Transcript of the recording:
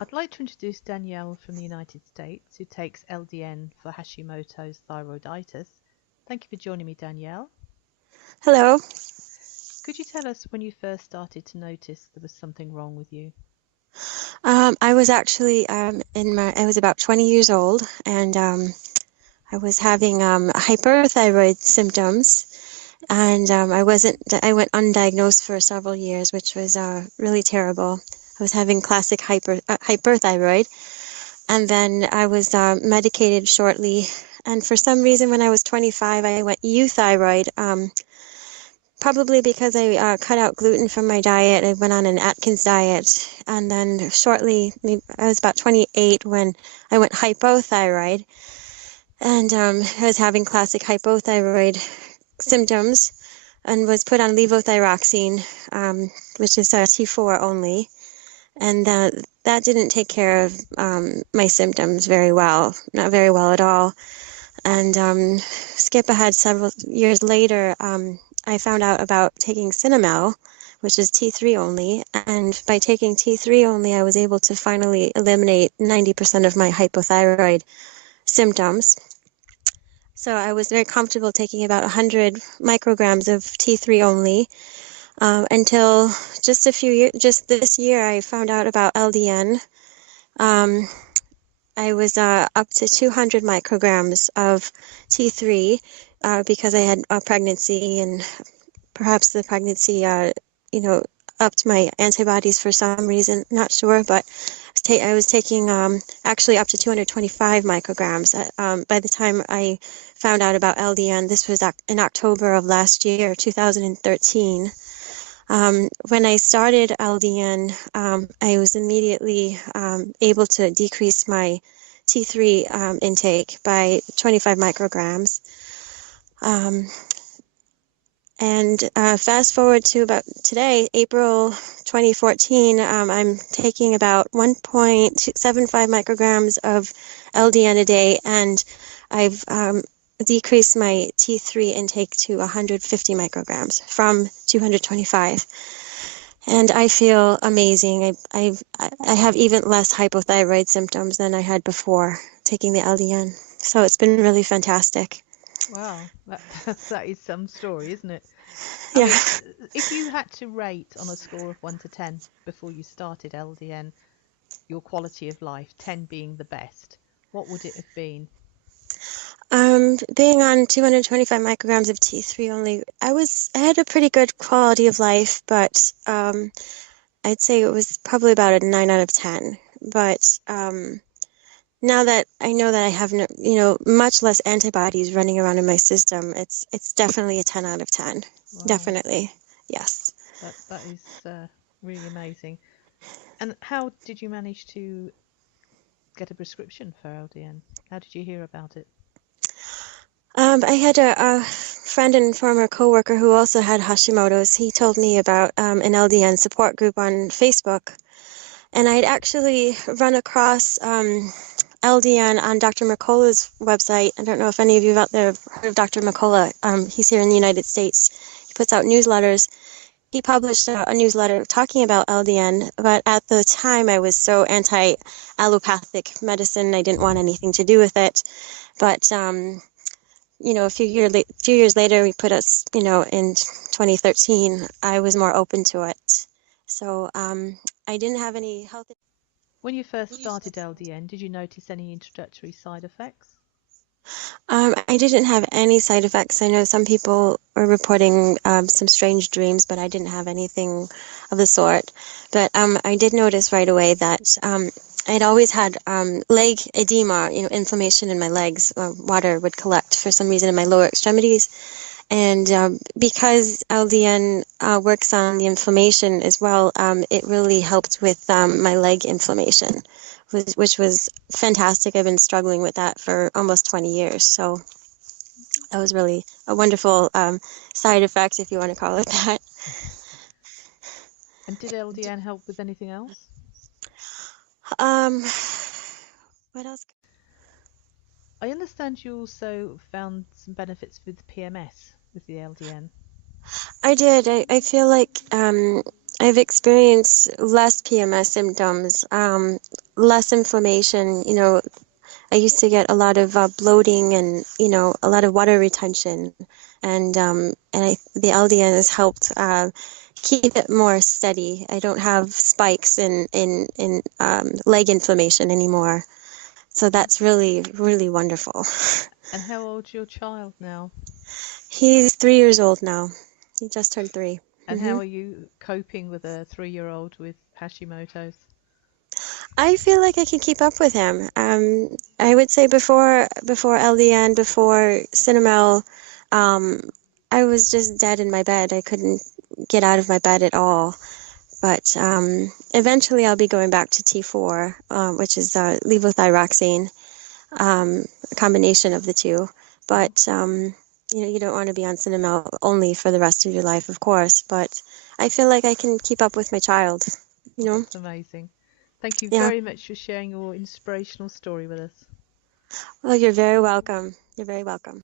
I'd like to introduce Danielle from the United States, who takes LDN for Hashimoto's thyroiditis. Thank you for joining me, Danielle. Hello. Could you tell us when you first started to notice there was something wrong with you? I was actually I was about 20 years old, and I was having hyperthyroid symptoms, and I went undiagnosed for several years, which was really terrible. I was having classic hyperthyroid, and then I was medicated shortly. And for some reason, when I was 25, I went euthyroid. Probably because I cut out gluten from my diet. I went on an Atkins diet. And then shortly, I was about 28 when I went hypothyroid. And I was having classic hypothyroid symptoms and was put on levothyroxine, which is T4 only. And that didn't take care of my symptoms very well, not very well at all. And skip ahead several years later, I found out about taking Cinnamel, which is T3 only. And by taking T3 only, I was able to finally eliminate 90% of my hypothyroid symptoms. So I was very comfortable taking about 100 micrograms of T3 only until just this year, I found out about LDN. Um, I was up to 200 micrograms of T3 because I had a pregnancy, and perhaps the pregnancy, upped my antibodies for some reason. Not sure, but I was taking actually up to 225 micrograms. By the time I found out about LDN, this was in October of last year, 2013. When I started LDN, I was immediately able to decrease my T3 intake by 25 micrograms. And fast forward to about today, April 2014, I'm taking about 1.75 micrograms of LDN a day, and I've decreased my T3 intake to 150 micrograms from 225. And I feel amazing. I have even less hypothyroid symptoms than I had before taking the LDN. So it's been really fantastic. Wow, that is some story, isn't it? I Yeah. mean, if you had to rate on a score of 1 to 10 before you started LDN your quality of life, 10 being the best, what would it have been? Being on 225 micrograms of T3 only, I had a pretty good quality of life, but I'd say it was probably about a 9 out of 10. But now that I know that I have much less antibodies running around in my system, it's definitely a 10 out of 10. Wow, Definitely. Yes. that is really amazing. And how did you manage to get a prescription for LDN? How did you hear about it? I had a friend and former coworker who also had Hashimoto's. He told me about an LDN support group on Facebook, and I'd actually run across LDN on Dr. Mercola's website. I don't know if any of you out there have heard of Dr. Mercola. He's here in the United States. He puts out newsletters. He published a newsletter talking about LDN, but at the time I was so anti-allopathic medicine, I didn't want anything to do with it. But few years later, we put us, in 2013, I was more open to it. So I didn't have any health. When you first started LDN, did you notice any introductory side effects? I didn't have any side effects. I know some people were reporting some strange dreams, but I didn't have anything of the sort. But I did notice right away that I'd always had leg edema, inflammation in my legs. Water would collect for some reason in my lower extremities. And because LDN works on the inflammation as well, it really helped with my leg inflammation, which was fantastic. I've been struggling with that for almost 20 years. So that was really a wonderful side effect, if you want to call it that. And did LDN help with anything else? Um, what else? I understand you also found some benefits with PMS with the LDN. I did. I feel like I've experienced less PMS symptoms, less inflammation. I used to get a lot of bloating and a lot of water retention, and the LDN has helped keep it more steady. I don't have spikes in leg inflammation anymore, so that's really really wonderful. And how old's your child now? He's 3 years old now. He just turned 3. And how are you coping with a 3-year-old with Hashimoto's? I feel like I can keep up with him. I would say before LDN, before Cinnamel, I was just dead in my bed. I couldn't get out of my bed at all. But eventually, I'll be going back to T4, which is levothyroxine, a combination of the two. But you don't want to be on Cinnamel only for the rest of your life, of course. But I feel like I can keep up with my child. Well, that's amazing. Thank you Yeah. very much for sharing your inspirational story with us. Well, you're very welcome. You're very welcome.